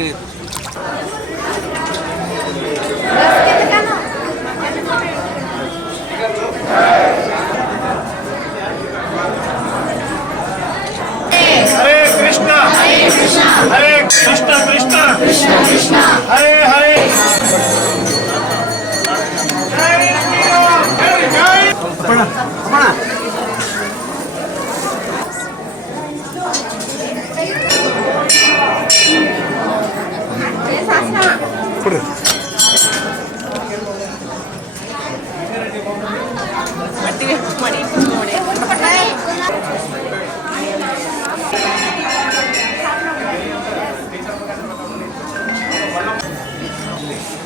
ಗಟ್ಟಿ ಹರೇ ಕೃಷ್ಣ ಹರೇ ಕೃಷ್ಣ ಕೃಷ್ಣ ಕೃಷ್ಣ ಹರೇ ಹರೇ ಕೊಡ್ರಿ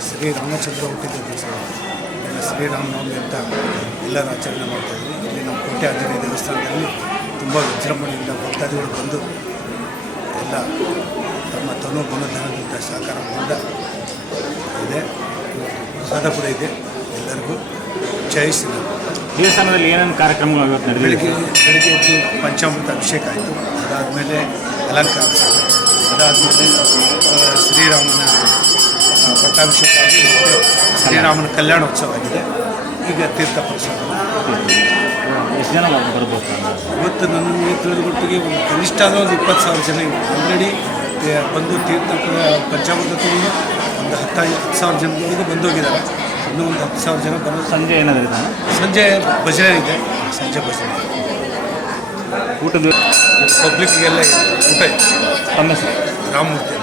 ಶ್ರೀ ರಾಮಚಂದ್ರ ಹುಟ್ಟಿದ ದಿವಸ ಶ್ರೀರಾಮನವಮಿ ಅಂತ ಎಲ್ಲರೂ ಆಚರಣೆ ಮಾಡ್ತಾಯಿದ್ವಿ. ಇಲ್ಲಿ ನಮ್ಮ ಕೋಟೆ ಆಂಜನೇಯ ದೇವಸ್ಥಾನದಲ್ಲಿ ತುಂಬ ವಿಜೃಂಭಣೆಯಿಂದ ಭಕ್ತಾದಿಗಳು ಬಂದು ಎಲ್ಲ ತಮ್ಮ ತನು ಗುಣಧನದಿಂದ ಸಹಕಾರದಿಂದ ಇದೆ. ಪ್ರಸಾದ ಕೂಡ ಇದೆ. ಎಲ್ಲರಿಗೂ ಜೈ ಶ್ರೀರಾಮ್. ದೇವಸ್ಥಾನದಲ್ಲಿ ಏನೇನು ಕಾರ್ಯಕ್ರಮಗಳು ಬೆಳಿಗ್ಗೆ ಎದ್ದು ಪಂಚಾಮೃತ ಅಭಿಷೇಕ ಆಯಿತು. ಅದಾದಮೇಲೆ ಅಲಂಕಾರ, ಅದಾದಮೇಲೆ ಶ್ರೀರಾಮನ ಪಟ್ಟಾಭಿಷೇಕ ಆಗಿ ಮತ್ತು ಶ್ರೀರಾಮನ ಕಲ್ಯಾಣೋತ್ಸವ ಆಗಿದೆ. ಈಗ ತೀರ್ಥ ಪ್ರಸಾದ. ಎಷ್ಟು ಜನ ಬರ್ಬೋದು? ಇವತ್ತು ನನಗೆ ತಿಳಿದುಕೊಟ್ಟಿಗೆ ಒಂದು ಕನಿಷ್ಠ ಆದ ಒಂದು 20,000 ಜನ ಆಲ್ರೆಡಿ ಬಂದು ತೀರ್ಥ ಪಂಚಾಮೃತ ತಗೊಂಡು ಒಂದು 10,000 ಜನಗಳಿಗೆ ಬಂದೋಗಿದ್ದಾರೆ. ಇನ್ನೂ ಒಂದು 10,000 ಜನ ಬರೋದು. ಸಂಜೆ ಏನಾದರೂ ಸಂಜೆ ಭಜನೆ ಇದೆ. ಸಂಜೆ ಭಜನೆ ಊಟದ ಪಬ್ಲಿಕ್ಗೆಲ್ಲ ಊಟ ಇದೆ. ತಮ್ಮ ಹೆಸರು? ರಾಮಮೂರ್ತಿ.